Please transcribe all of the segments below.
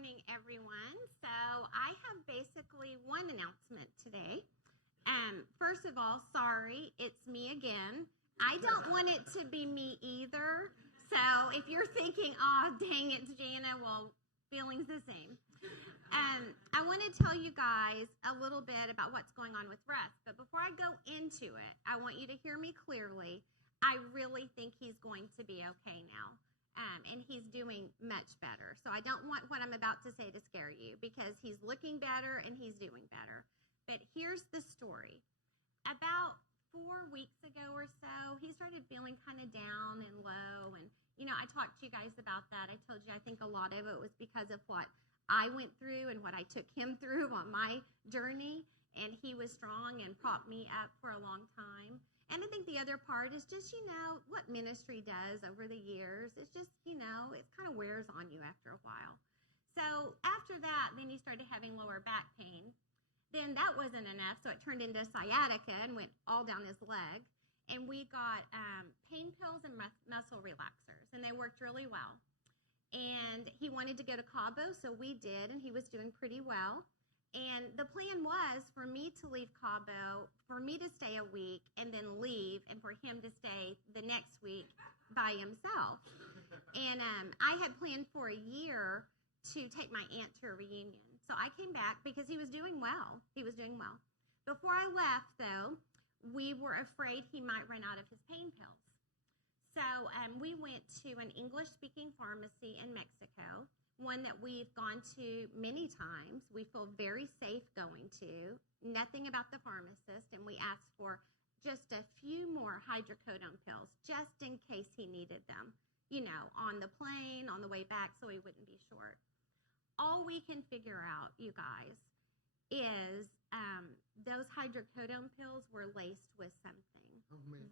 morning, everyone. So I have basically one announcement today. First of all, sorry, it's me again. I don't want it to be me either. So if you're thinking, oh, dang, it's Jana, well, feeling's the same. I want to tell you guys a little bit about what's going on with Russ. But before I go into it, I want you to hear me clearly. I really think he's going to be okay now. And he's doing much better. So I don't want what I'm about to say to scare you because he's looking better and he's doing better. But here's the story. About 4 weeks ago or so, he started feeling kind of down and low. And, I talked to you guys about that. I told you I think a lot of it was because of what I went through and what I took him through on my journey. And he was strong and propped me up for a long time. And I think the other part is just, what ministry does over the years. It's just, it kind of wears on you after a while. So after that, then he started having lower back pain. Then that wasn't enough, so it turned into sciatica and went all down his leg. And we got pain pills and muscle relaxers, and they worked really well. And he wanted to go to Cabo, so we did, and he was doing pretty well. And the plan was for me to leave Cabo, for me to stay a week and then leave, and for him to stay the next week by himself. And I had planned for a year to take my aunt to a reunion. So I came back because he was doing well. He was doing well. Before I left, though, we were afraid he might run out of his pain pills. So we went to an English-speaking pharmacy in Mexico, one that we've gone to many times. We feel very safe going to. Nothing about the pharmacist, and we asked for just a few more hydrocodone pills, just in case he needed them, on the plane, on the way back, so he wouldn't be short. All we can figure out, you guys, is those hydrocodone pills were laced with something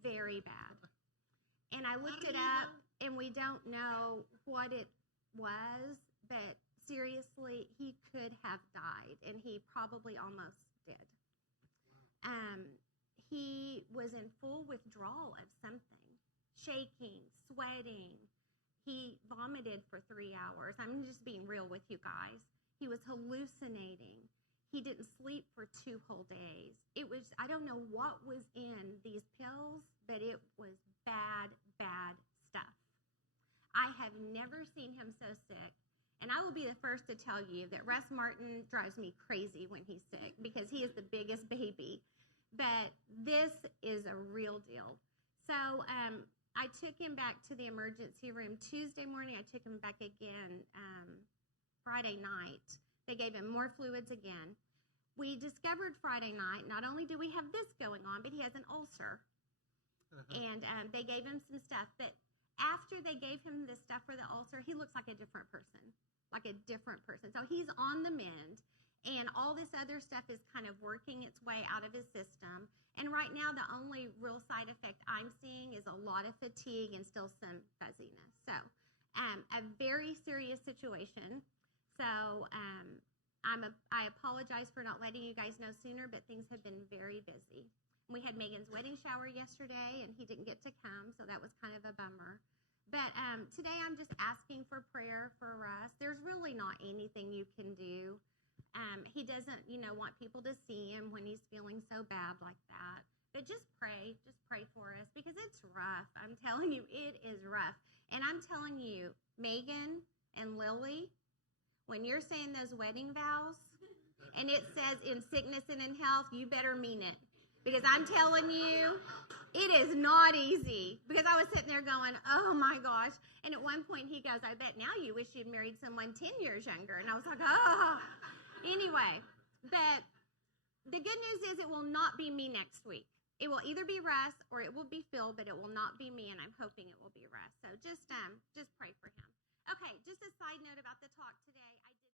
very bad. And I looked it up, and we don't know what it was, but seriously, he could have died, and he probably almost did. He was in full withdrawal of something, shaking, sweating. He vomited for 3 hours. I'm just being real with you guys. He was hallucinating. He didn't sleep for 2 whole days. I don't know what was in these pills, but it was bad, bad stuff. I have never seen him so sick. And I will be the first to tell you that Russ Martin drives me crazy when he's sick because he is the biggest baby. But this is a real deal. So I took him back to the emergency room Tuesday morning. I took him back again Friday night. They gave him more fluids again. We discovered Friday night, not only do we have this going on, but he has an ulcer. And they gave him some stuff. But after they gave him the stuff for the ulcer, he looks like a different person. So he's on the mend, and all this other stuff is kind of working its way out of his system. And right now, the only real side effect I'm seeing is a lot of fatigue and still some fuzziness. So a very serious situation. So I apologize for not letting you guys know sooner, but things have been very busy. We had Megan's wedding shower yesterday, and he didn't get to come, so that was kind of a bummer. But today I'm just asking for prayer for Russ. There's really not anything you can do. He doesn't, want people to see him when he's feeling so bad like that. But just pray for us because it's rough. I'm telling you, it is rough. And I'm telling you, Megan and Lily, when you're saying those wedding vows and it says in sickness and in health, you better mean it. Because I'm telling you, it is not easy. Because I was sitting there going, oh my gosh. And at one point he goes, I bet now you wish you'd married someone 10 years younger. And I was like, oh. Anyway, but the good news is it will not be me next week. It will either be Russ or it will be Phil, but it will not be me. And I'm hoping it will be Russ. So just pray for him. Okay, just a side note about the talk today.